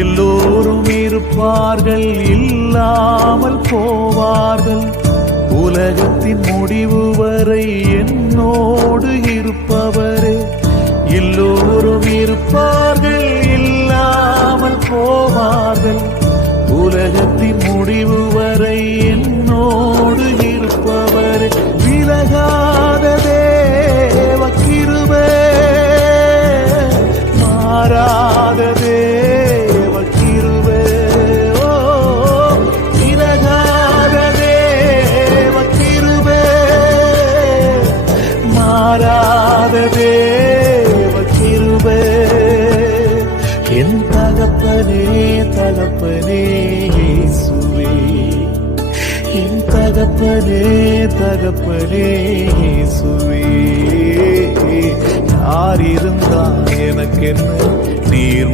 எல்லோரும் இருப்பார்கள், இல்லாமல் போவார்கள். உலகத்தின் முடிவு வரை என்னோடு இருப்பவரே. எல்லோரும் இருப்பார்கள், இல்லாமல் போவார்கள். உலகத்தின் முடிவு வரை என்னோடு இருப்பவரே. விலகாத தேவ கிருபை, மாறாத தேவ கிருபை. ஓ, விலகாத தேவ கிருபை, மாறாத தேவ கிருபை. என் தகப்பனே தகப்பனே இயேசுவே, என் தகப்பனே தகப்பனே இயேசுவே. யார் இருந்தால் எனக்கு என்ன, நீர்